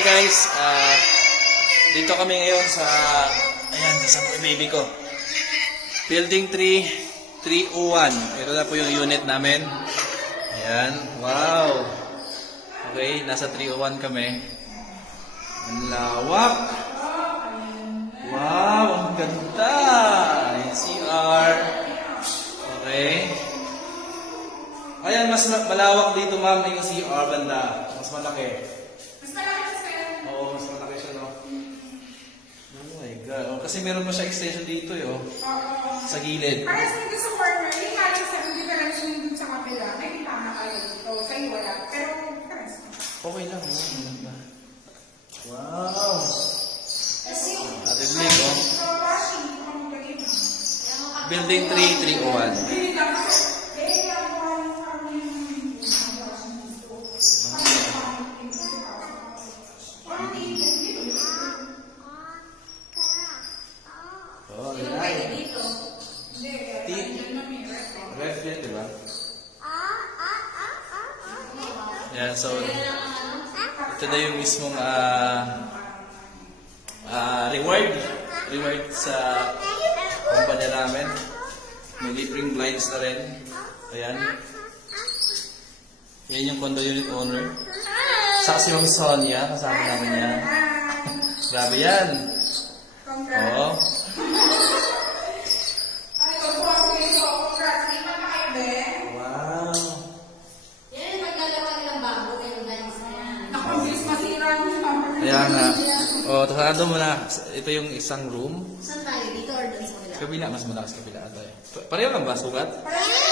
Okay guys, dito kami ngayon sa, ayan, kasama ko yung baby ko. Building 3, 301. Ito na po yung unit namin. Ayan, wow. Okay, nasa 301 kami. Ang lawak. Wow, ang ganda. Yung CR. Okay. Ayan, mas malawak dito ma'am yung CR banda. Mas malaki. Mas malaki siya. Oo, mas malaki siya, no? Oh my God. Oh, kasi meron mo siya extension dito, eh, oh. Sa gilid. Para sa dito sa corner, yung halos sa difference yung dun sa kapila, may tama kayo dito. Sa'yo wala. Pero, difference. Okay lang, oh. Maganda. Wow. Kasi, Ate Blake, oh. washing, kung maglagay mo. Building 3, 301. Hindi lang ako. Oh, yan. Ref din, di ba? Yan, so, ito na yung mismong reward sa kumpanya namin. May lip-ring blinds na rin. Ayan. Yan yung condo unit owner. Saka si Ma'am Sonia, kasama namin yan. Grabe yan. Oo. Wow. Yan, maglalaman nilang bago yung lines na yan. Nakabis masira yung number. Kaya nga. O, tasado mo na. Ito yung isang room. Saan tayo? Dito or doon sa kanila? Kabila, mas malakas kabila tayo. Pareho lang ba, sugat? Parang